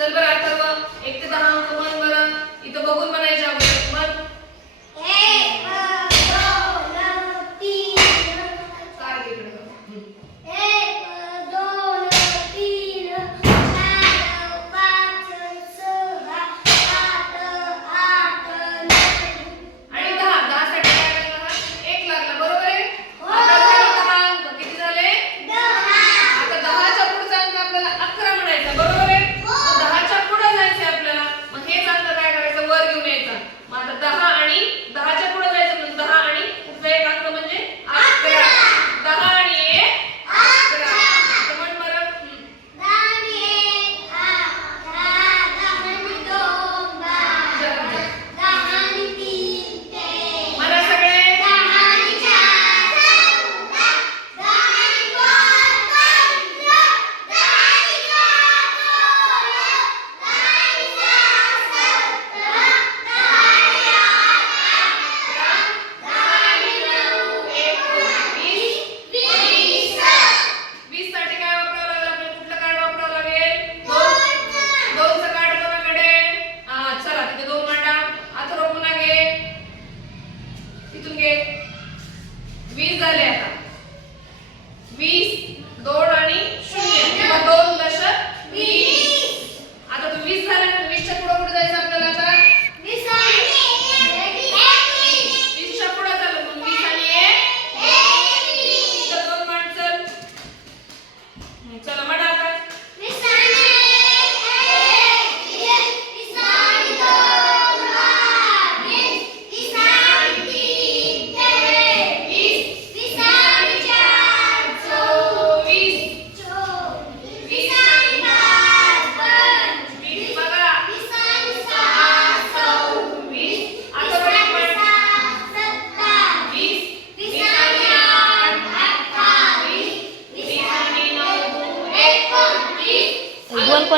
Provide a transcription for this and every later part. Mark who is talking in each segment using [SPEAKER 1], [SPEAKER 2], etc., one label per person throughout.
[SPEAKER 1] चल बरं आता एक तो दहा.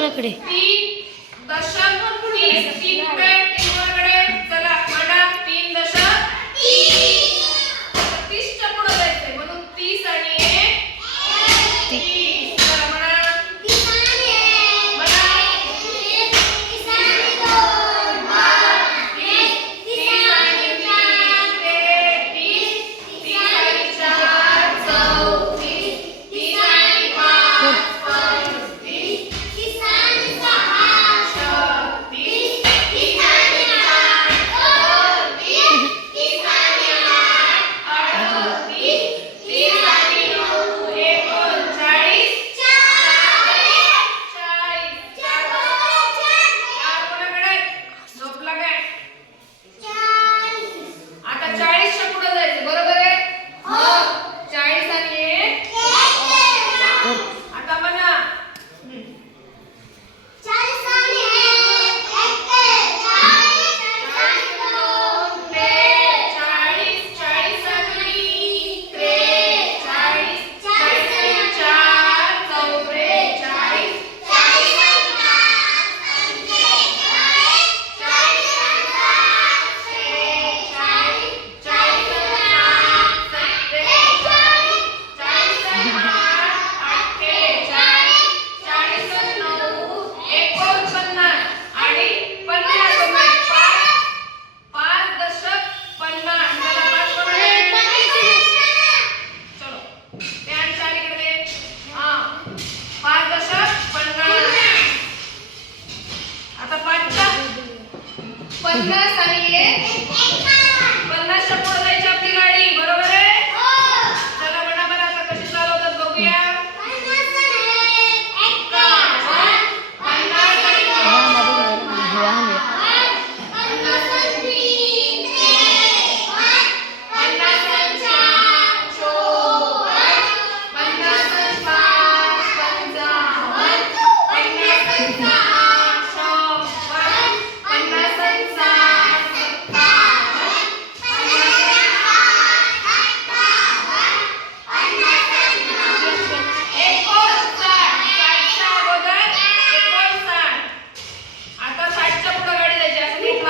[SPEAKER 1] बॉल कोणाकडे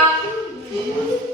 [SPEAKER 1] Bye.